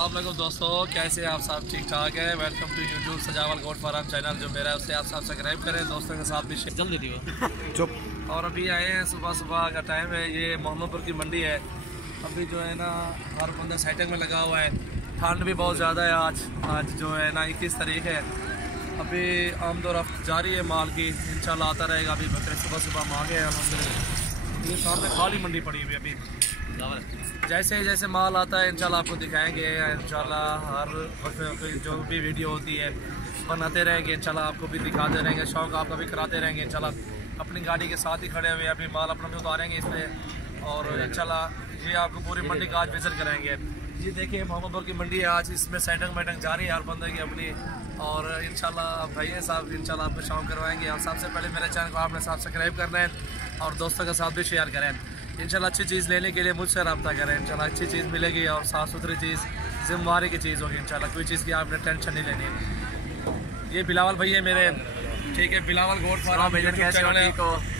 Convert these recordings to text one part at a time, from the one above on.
अस्सलाम वालेकुम दोस्तों, कैसे आप सब? ठीक ठाक है। वेलकम टू यूट्यूब सजावल गोट फार्म चैनल जो मेरा है, उससे आप सब्सक्राइब करें, दोस्तों के साथ भी शेयर जल्दी दियो चुप। और अभी आए हैं, सुबह सुबह का टाइम है, ये मोहम्मदपुर की मंडी है। अभी जो है ना हर बंदा सेटिंग में लगा हुआ है। ठंड भी बहुत ज़्यादा है। आज जो है ना 21 तारीख है। अभी आमदोरफ्त जारी है माल की, इंशाल्लाह आता रहेगा। अभी बकरे सुबह सुबह मांगे हैं अल्हम्दुलिल्लाह। ये सामने खाली मंडी पड़ी हुई है। अभी जैसे जैसे माल आता है इंशाल्लाह आपको दिखाएंगे। इंशाल्लाह हर वक्त जो भी वीडियो होती है बनाते रहेंगे, इंशाल्लाह आपको भी दिखाते रहेंगे, शौक आपका भी कराते रहेंगे। इंशाल्लाह अपनी गाड़ी के साथ ही खड़े हुए अभी माल अपना भी उतारेंगे इसमें, और इंशाल्लाह ये आपको पूरी मंडी का आज विजिट कराएंगे। ये देखिए मोहम्मदपुर की मंडी है आज, इसमें सेटिंग वेटिंग जारी है हर बंदे की अपनी। और इंशाल्लाह भैया साहब इंशाल्लाह आपको शौक करवाएंगे। और सबसे पहले मेरे चैनल को आपने सब्सक्राइब करना है और दोस्तों के साथ भी शेयर करें। इंशाल्लाह अच्छी चीज़ लेने के लिए मुझसे रब्ता करें। इंशाल्लाह अच्छी चीज़ मिलेगी और साफ़ सुथरी चीज़, जिम्मेवारी की चीज़ होगी। इंशाल्लाह कोई चीज़ की आपने टेंशन नहीं लेनी। ये बिलावल भैया मेरे, ठीक है, बिलावल गोट फार्म चैनल है,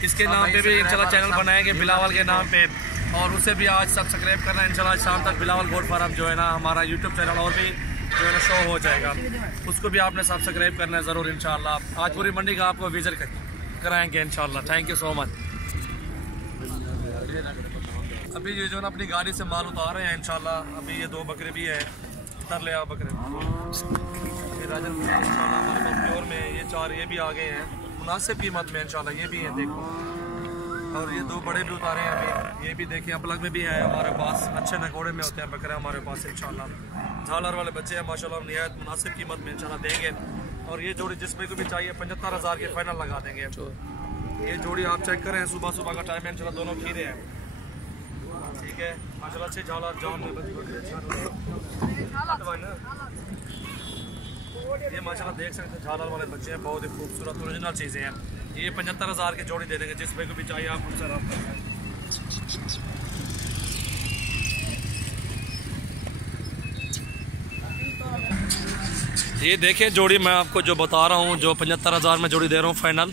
इसके नाम पे भी इंशाल्लाह चैनल बनाएंगे बिलावल के नाम पे, और उसे भी आज सब्सक्राइब करना है। इंशाल्लाह शाम तक बिलावल गोट फार्म जो है ना हमारा यूट्यूब चैनल और भी जो है ना शो हो जाएगा, उसको भी आपने सब्सक्राइब करना है ज़रूर। इंशाल्लाह आज पूरी मंडी का आपको विजिट कराएंगे इंशाल्लाह। Thank you so much. अभी ये जो ना अपनी गाड़ी से माल उतार रहे हैं इंशाल्लाह। अभी ये 2 बकरे भी है, उतर ले आओ बकरे। ये राजन इंशाल्लाह हमारे पास प्योर में ये 4 ये भी आ गए हैं मुनासिब कीमत में इंशाल्लाह। ये भी हैं देखो, और ये 2 बड़े भी उतारे हैं अभी। ये भी देखिए अपलग में भी है हमारे पास, अच्छे नकोड़े में होते हैं बकरे हमारे पास इंशाल्लाह। झालर वाले बच्चे हैं माशाल्लाह, निहायत मुनासिब कीमत में इंशाल्लाह देंगे। और ये जोड़ी जिसमें को भी चाहिए 75,000 के फाइनल लगा देंगे। ये जोड़ी आप चेक करें, सुबह सुबह का टाइम है इंशाल्लाह, दोनों खीरे हैं, ठीक है माशाल्लाह। अच्छे झालर जान में ये माशाल्लाह देख सकते हैं, झालर वाले बच्चे हैं, बहुत ही खूबसूरत ओरिजिनल चीज़ें हैं। ये 75,000 की जोड़ी दे देंगे, जिसमें को भी चाहिए आप उनसे रब्ता करें। ये देखें जोड़ी मैं आपको जो बता रहा हूँ, जो 75,000 में जोड़ी दे रहा हूँ फाइनल।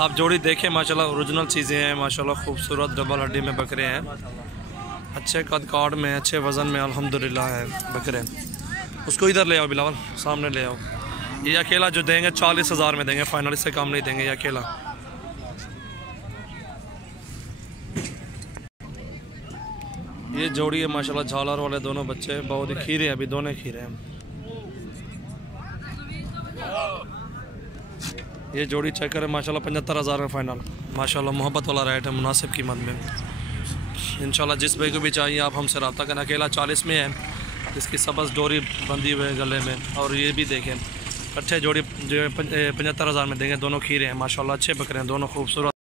आप जोड़ी देखें माशाल्लाह, ओरिजिनल चीज़ें हैं माशाल्लाह, खूबसूरत डबल हड्डी में बकरे हैं, अच्छे कद काट में, अच्छे वज़न में अल्हम्दुलिल्लाह है बकरे। उसको इधर ले आओ बिलावल, सामने ले आओ। ये अकेला जो देंगे 40,000 में देंगे फाइनल, इससे कम नहीं देंगे ये अकेला। ये जोड़ी है माशाल्लाह, झालर वाले दोनों बच्चे, बहुत ही खीरे हैं, अभी दोनों खीरे हैं। ये जोड़ी चेक करें माशाल्लाह 75,000 में फाइनल माशाल्लाह, मोहब्बत वाला रेट है, मुनासिब कीमत में इंशाल्लाह। जिस भाई को भी चाहिए आप हमसे रब्ता करें। अकेला 40 में है, इसकी सबस डोरी बंधी हुई है गले में। और ये भी देखें अच्छे जोड़ी जो 75,000 में देंगे, दोनों खीरे हैं माशाल्लाह, अच्छे बकरे हैं दोनों, खूबसूरत।